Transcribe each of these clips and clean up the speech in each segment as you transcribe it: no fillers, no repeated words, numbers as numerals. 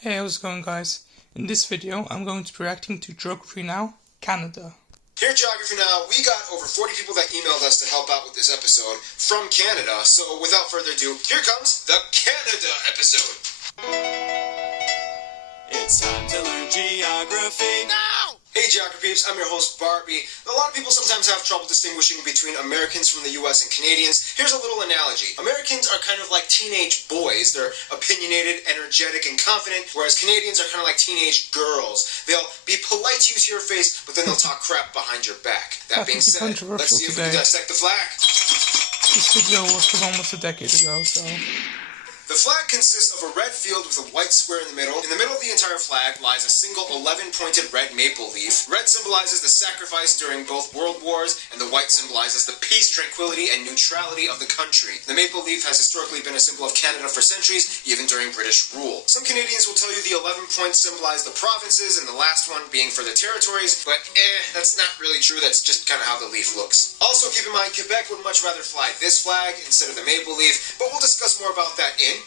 Hey, how's it going, guys? In this video, I'm going to be reacting to Geography Now, Canada. Here at Geography Now, we got over 40 people that emailed us to help out with this episode from Canada, so without further ado, here comes the Canada episode. It's time to learn geography now! Hey Geography peeps, I'm your host Barbie. A lot of people sometimes have trouble distinguishing between Americans from the US and Canadians. Here's a little analogy. Americans are kind of like teenage boys. They're opinionated, energetic, and confident, whereas Canadians are kind of like teenage girls. They'll be polite to you to your face, but then they'll talk crap behind your back. That being said, let's see if we can dissect the flag. This video was from almost a decade ago, so... The flag consists of a red field with a white square in the middle. In the middle of the entire flag lies a single 11-pointed red maple leaf. Red symbolizes the sacrifice during both world wars, and the white symbolizes the peace, tranquility, and neutrality of the country. The maple leaf has historically been a symbol of Canada for centuries, even during British rule. Some Canadians will tell you the 11 points symbolize the provinces, and the last one being for the territories, but that's not really true. That's just kind of how the leaf looks. Also, keep in mind, Quebec would much rather fly this flag instead of the maple leaf, but we'll discuss more about that in...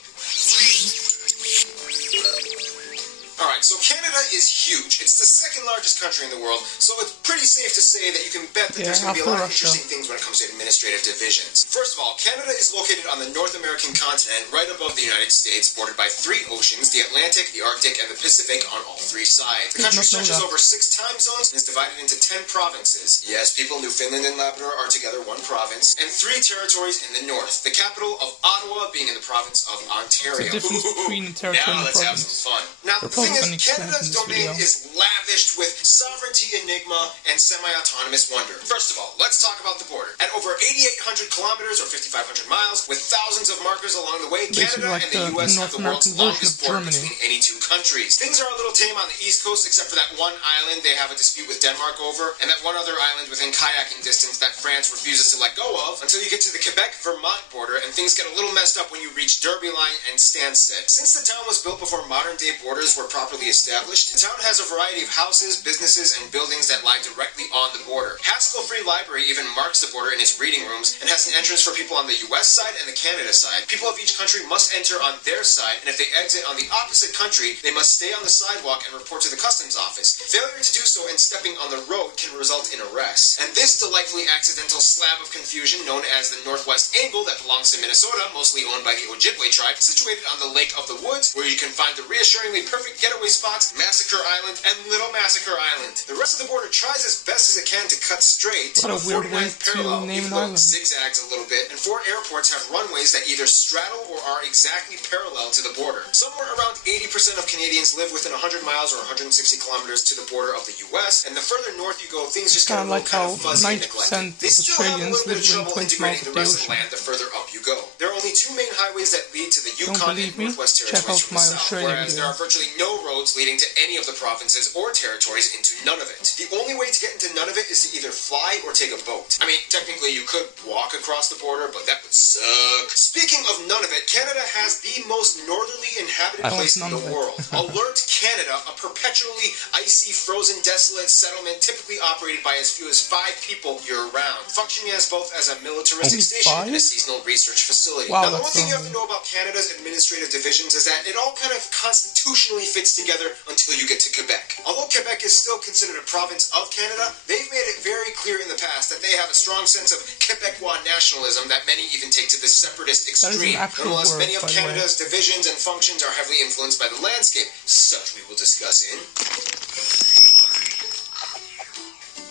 Alright, so Canada is huge. It's the second largest country in the world, so it's pretty safe to say that you can bet that there's going to be a lot of interesting things when it comes to administrative divisions. First of all, Canada is located on the North American continent, right above the United States, bordered by 3 oceans, the Atlantic, the Arctic, and the Pacific on all 3 sides. The country stretches over 6 time zones and is divided into 10 provinces. Yes, people, Newfoundland and Labrador are together one province, and 3 territories in the north, the capital of Ottawa being in the province of Ontario. Now let's have some fun. Now, the thing is, Canada's domain is lavished with sovereignty, enigma, and semi-autonomous wonder. First of all, let's talk about the border. At over 8,800 kilometers or 5,500 miles, with thousands of markers along the way, Canada and the US have the world's longest border between any 2 countries. Things are a little tame on the east coast, except for that one island they have a dispute with Denmark over, and that one other island within kayaking distance that France refuses to let go of, until you get to the Quebec-Vermont border, and things get a little messed up when you reach Derby Line and Stansted. Since the town was built before modern-day borders were properly established, the town has a variety of houses, businesses, and buildings that lie directly on the border. Haskell Free Library even marks the border in its reading rooms and has an entrance for people on the US side and the Canada side. People of each country must enter on their side, and if they exit on the opposite country, they must stay on the sidewalk and report to the customs office. Failure to do so and stepping on the road can result in arrest. And this delightfully accidental slab of confusion known as the Northwest Angle that belongs to Minnesota, mostly owned by the Ojibwe tribe, situated on the Lake of the Woods, where you can find the reassuringly perfect getaway spots, Massacre Island, and Little Massacre Island. The rest of the border tries as best as it can to cut straight. What a weird way to name an island. Zigzags a little bit, and 4 airports have runways that either straddle or are exactly parallel to the border. Somewhere around 80% of Canadians live within 100 miles or 160 kilometers to the border of the US, and the further north you go, things just get a little kind of fuzzy and neglected. They still have a little bit of trouble integrating the rest of the land the further up you go. There are only 2 main highways that lead to the Yukon and Northwest Territories from the south, whereas there are virtually no roads leading to any of the provinces or territories into none of it. The only way to get into none of it is to either fly or take a boat. I mean, technically you could walk across the border, but that would suck. Speaking of none of it, Canada has the most northerly inhabited place in the world. Alert Canada, a perpetually icy, frozen, desolate settlement typically operated by as few as 5 people year-round, functioning as both as a militaristic station and a seasonal research facility. Wow, now, the one thing you have to know about Canada's administrative divisions is that it all kind of constitutionally fits together until you get to Quebec. Although Quebec is still considered a province of Canada, they've made it very clear in the past that they have a strong sense of Quebecois nationalism that many even take to the separatist extreme. Nonetheless, many of Canada's divisions and functions are heavily influenced by the landscape, such we will discuss in...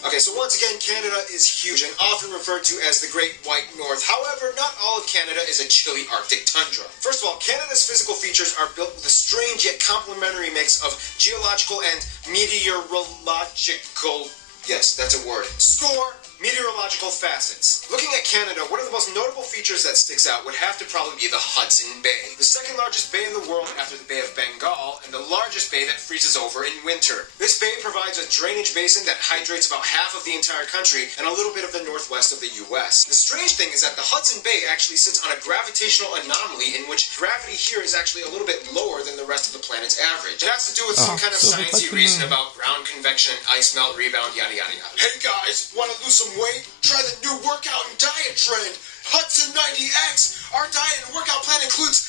Okay, so once again, Canada is huge and often referred to as the Great White North. However, not all of Canada is a chilly Arctic tundra. First of all, Canada's physical features are built with a strange yet complementary mix of geological and meteorological... Yes, that's a word. Meteorological facets. Looking at Canada, one of the most notable features that sticks out would have to probably be the Hudson Bay, the second largest bay in the world after the Bay of Bengal, and the largest bay that freezes over in winter. This bay provides a drainage basin that hydrates about half of the entire country and a little bit of the northwest of the US. The strange thing is that the Hudson Bay actually sits on a gravitational anomaly in which gravity here is actually a little bit lower than the rest of the planet's average. It has to do with some kind of sciencey reason about ground convection and ice melt rebound, yada yada yada. Hey guys, want to lose some weight? Try the new workout and diet trend, Hudson 90X. Our diet and workout plan includes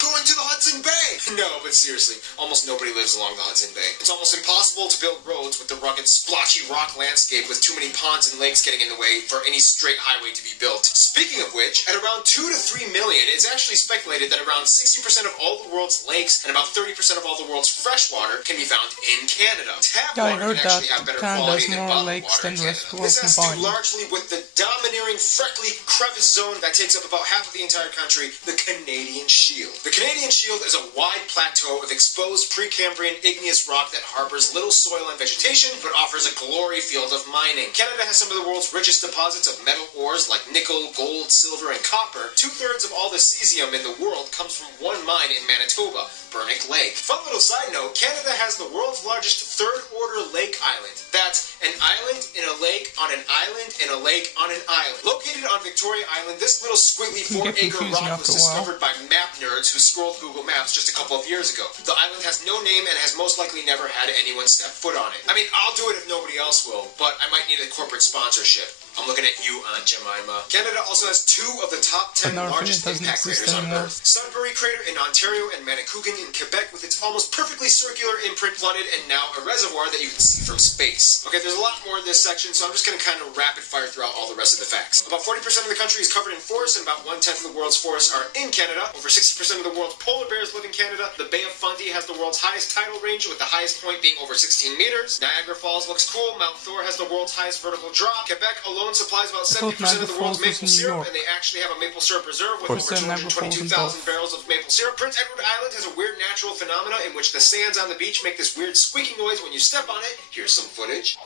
going to the Hudson Bay. No, but seriously, almost nobody lives along the Hudson Bay. It's almost impossible to build roads with the rugged, splotchy rock landscape with too many ponds and lakes getting in the way for any straight highway to be built. Speaking of which, at around 2 to 3 million, it's actually speculated that around 60% of all the world's lakes and about 30% of all the world's fresh water can be found in Canada. Tap Yeah, I water heard can actually that have better Canada quality has than more bottled lakes water in than the rest of the Canada. This world has to do combined. largely with the domineering, freckly crevice zone that takes up about half of the entire country, the Canadian Shield. The Canadian Shield is a wide plateau of exposed Precambrian igneous rock that harbors little soil and vegetation, but offers a glory field of mining. Canada has some of the world's richest deposits of metal ores like nickel, gold, silver, and copper. 2/3 of all the cesium in the world comes from one mine in Manitoba, Burnick Lake. Fun little side note, Canada has the world's largest third-order lake island. That's an island in a lake on an island in a lake on an island. Located on Victoria Island, this little squiggly Can get 4-acre confusing rock was after a while. discovered by map nerds who scrolled Google Maps just a couple of years ago. The island has no name and has most likely never had anyone step foot on it. I mean, I'll do it if nobody else will, but I might need a corporate sponsorship. I'm looking at you, Aunt Jemima. Canada also has 2 of the top 10 But largest doesn't impact exist craters on anymore. Earth. Sudbury Crater in Ontario and Manicouagan in Quebec with its almost perfectly circular imprint flooded and now a reservoir that you can see from space. Okay, there's a lot more in this section, so I'm just going to kind of rapid fire throughout all the rest of the facts. About 40% of the country is covered in forests, and about 1/10 of the world's forests are in Canada. Over 60% of the world's polar bears live in Canada. The Bay of Fundy has the world's highest tidal range, with the highest point being over 16 meters. Niagara Falls looks cool. Mount Thor has the world's highest vertical drop. Quebec alone supplies about 70% of the world's maple syrup, and they actually have a maple syrup reserve with over 222,000 barrels of maple syrup. Prince Edward Island has a weird natural phenomena in which the sands on the beach make this weird squeaking noise when you step on it. Here's some footage.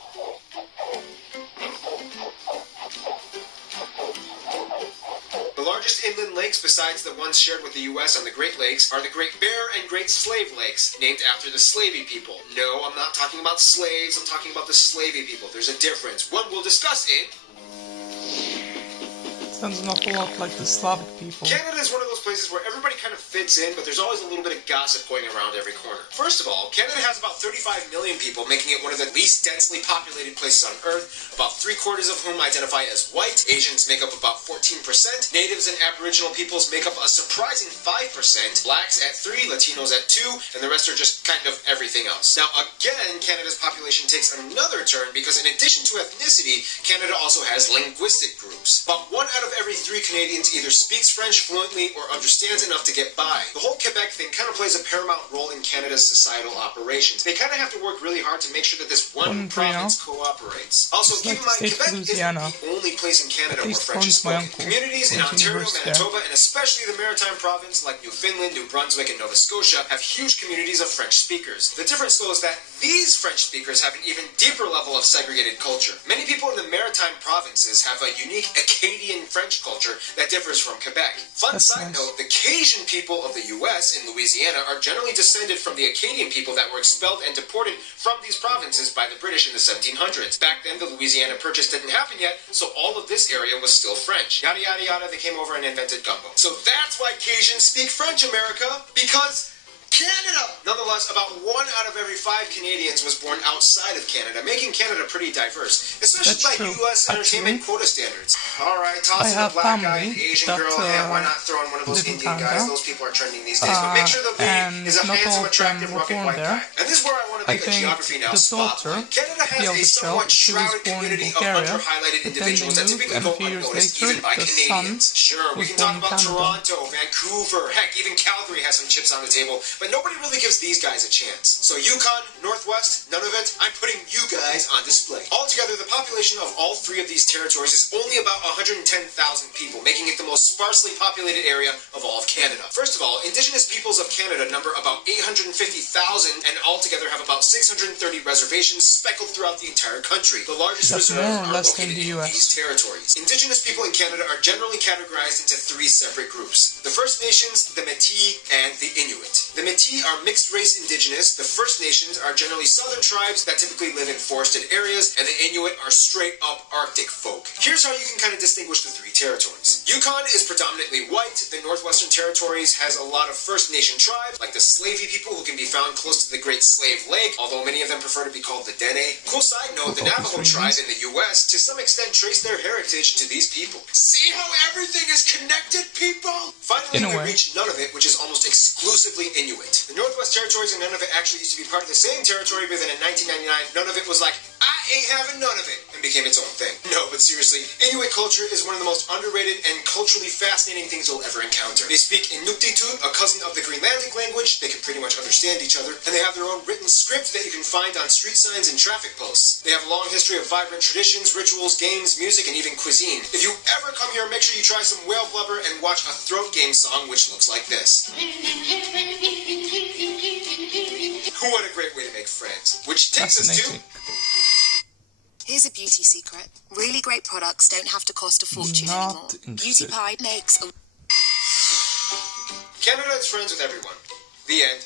The largest inland lakes, besides the ones shared with the U.S. on the Great Lakes, are the Great Bear and Great Slave Lakes, named after the Slavey people. No, I'm not talking about slaves, I'm talking about the Slavey people. There's a difference. One we'll discuss in... Sounds an awful lot like the Slavic people. Canada is one of those places where everybody kind of fits in, but there's always a little bit of gossip going around every corner. First of all, Canada has about 35 million people, making it one of the least densely populated places on Earth, about 3/4 of whom identify as white. Asians make up about 14%. Natives and Aboriginal peoples make up a surprising 5%. Blacks at 3%, Latinos at 2%, and the rest are just kind of everything else. Now, again, Canada's population takes another turn because in addition to ethnicity, Canada also has linguistic groups. About 1 out of every 3 Canadians either speaks French fluently or understands enough to get by. The whole Quebec thing kind of plays a paramount role in Canada's societal operations. They kind of have to work really hard to make sure that this one province cooperates. Also, keep in mind, Quebec isn't the only place in Canada where French is spoken. Communities in Ontario, Manitoba, and especially the Maritime Province like Newfoundland, New Brunswick, and Nova Scotia have huge communities of French speakers. The difference, though, is that these French speakers have an even deeper level of segregated culture. Many people in the Maritime Provinces have a unique Acadian French culture that differs from Quebec. Fun side note, the Cajun people of the U.S. in Louisiana are generally descended from the Acadian people that were expelled and deported from these provinces by the British in the 1700s. Back then, the Louisiana Purchase didn't happen yet, so all of this area was still French. Yada yada yada, they came over and invented gumbo. So that's why Cajuns speak French, America, because Canada! Nonetheless, about 1 out of every 5 Canadians was born outside of Canada, making Canada pretty diverse, especially by U.S. entertainment quota standards. Alright, toss in a black guy, an Asian girl, and why not throw in one of those Indian guys? Those people are trending these days, but make sure the lead is a handsome, attractive, rugged white guy. And this is where I want to make a geography now spotlight. Canada has a somewhat shrouded community of under-highlighted individuals that typically go unnoticed, even by Canadians. Sure, we can talk about Toronto, Vancouver, heck, even Calgary has some chips on the table, but nobody really gives these guys a chance. So Yukon, Northwest, none of it, I'm putting you guys on display. Altogether, the population of all 3 of these territories is only about 110,000 people, making it the most sparsely populated area of all of Canada. First of all, Indigenous peoples of Canada number about 850,000 and altogether have about 630 reservations speckled throughout the entire country. The largest reserves are located in these territories. Indigenous people in Canada are generally categorized into 3 separate groups. The First Nations, the Métis, and the Inuit. The Métis are mixed-race indigenous, the First Nations are generally southern tribes that typically live in forested areas, and the Inuit are straight-up Arctic folk. Here's how you can kind of distinguish the 3 territories. Yukon is predominantly white, the Northwestern Territories has a lot of First Nation tribes, like the Slavey people who can be found close to the Great Slave Lake, although many of them prefer to be called the Dene. Cool side note, the Navajo tribe in the U.S. to some extent trace their heritage to these people. See how everything is connected, people? Finally, we reach none of it, which is almost exclusively Inuit. Inuit. The Northwest Territories and Nunavut actually used to be part of the same territory, but then in 1999, Nunavut was like, I ain't having none of it, and became its own thing. No, but seriously, Inuit culture is one of the most underrated and culturally fascinating things you'll ever encounter. They speak Inuktitut, a cousin of the Greenlandic language. They can pretty much understand each other, and they have their own written script that you can find on street signs and traffic posts. They have a long history of vibrant traditions, rituals, games, music, and even cuisine. If you ever come here, make sure you try some whale blubber and watch a throat game song, which looks like this. What a great way to make friends. Which takes us to... Here's a beauty secret. Really great products don't have to cost a fortune anymore. Beauty Pie makes a... Canada is friends with everyone. The end.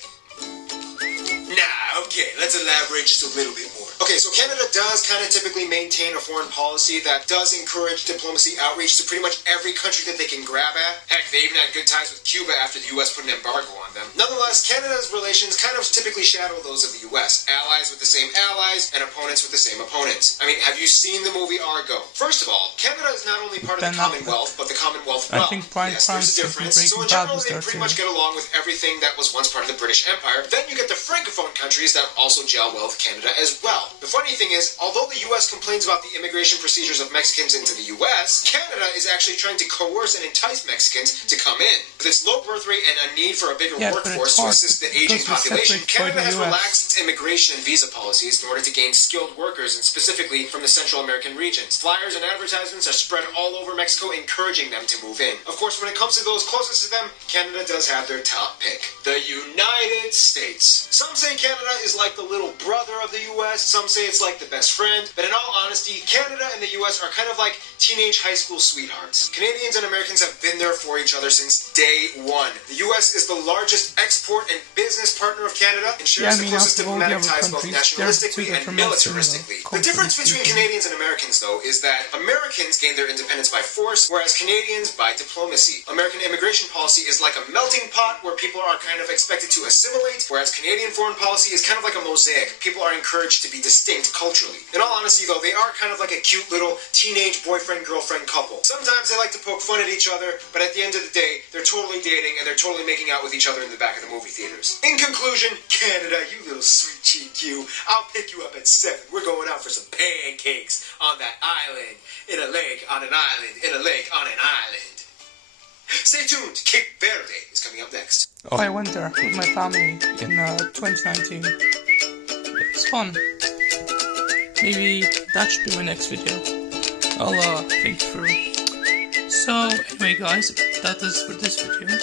Nah, okay, let's elaborate just a little bit more. Okay, so Canada does kind of typically maintain a foreign policy that does encourage diplomacy outreach to pretty much every country that they can grab at. Heck, they even had good ties with Cuba after the U.S. put an embargo on them. Nonetheless, Canada's relations kind of typically shadow those of the U.S. Allies with the same allies and opponents with the same opponents. I mean, have you seen the movie Argo? First of all, Canada is not only part of the Commonwealth, but the Commonwealth realm. Yes, there's a difference. So in general, they pretty much get along with everything that was once part of the British Empire. Then you get the Francophone countries that also gel well with Canada as well. The funny thing is, although the U.S. complains about the immigration procedures of Mexicans into the U.S., Canada is actually trying to coerce and entice Mexicans to come in. With its low birth rate and a need for a bigger workforce to assist the aging population, Canada has relaxed its immigration and visa policies in order to gain skilled workers, and specifically from the Central American regions. Flyers and advertisements are spread all over Mexico, encouraging them to move in. Of course, when it comes to those closest to them, Canada does have their top pick, the United States. Some say Canada is like the little brother of the U.S., some say it's like the best friend, but in all honesty, Canada and the US are kind of like teenage high school sweethearts. Canadians and Americans have been there for each other since day one. The US is the largest export and business partner of Canada and shares the closest diplomatic ties both nationalistically and militaristically. The difference between Canadians and Americans, though, is that Americans gained their independence by force, whereas Canadians by diplomacy. American immigration policy is like a melting pot where people are kind of expected to assimilate, whereas Canadian foreign policy is kind of like a mosaic. People are encouraged to be distinct culturally. In all honesty, though, they are kind of like a cute little teenage boyfriend-girlfriend couple. Sometimes they like to poke fun at each other, but at the end of the day, they're totally dating and they're totally making out with each other in the back of the movie theaters. In conclusion, Canada, you little sweet cheek you, I'll pick you up at 7. We're going out for some pancakes on that island, in a lake on an island, in a lake on an island. Stay tuned, Cape Verde is coming up next. Oh, I went there with my family in 2019. It was fun. Maybe that should be my next video. I'll think through. So anyway guys, that is for this video.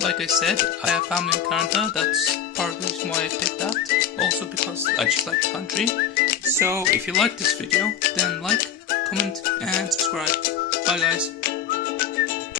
Like I said, I have family in Canada, that's part of the reason why I picked that. Also because I just like the country. So if you like this video, then like, comment and subscribe. Bye guys.